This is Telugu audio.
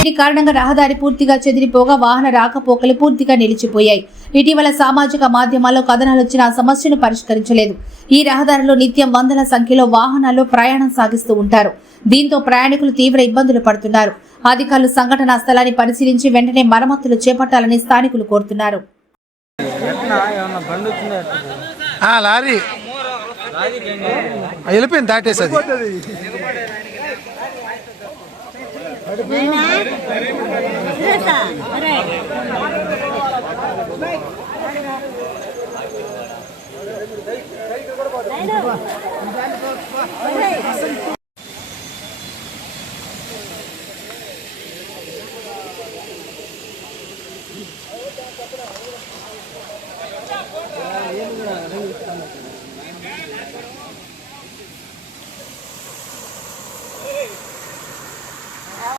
దీని కారణంగా రహదారి పూర్తిగా చెదిరిపోగా వాహన రాకపోకలు పూర్తిగా నిలిచిపోయాయి. ఇటీవల సామాజిక మాధ్యమాల్లో కథనాలు వచ్చిన ఆ సమస్యను పరిష్కరించలేదు. ఈ రహదారిలో నిత్యం వందల సంఖ్యలో వాహనాల్లో ప్రయాణం సాగిస్తూ ఉంటారు. దీంతో ప్రయాణికులు తీవ్ర ఇబ్బందులు పడుతున్నారు. అధికారులు సంఘటనా స్థలాన్ని పరిశీలించి వెంటనే మరమ్మతులు చేపట్టాలని స్థానికులు కోరుతున్నారు. లారీ వెళ్ళిపోయింది, దాటేసి అది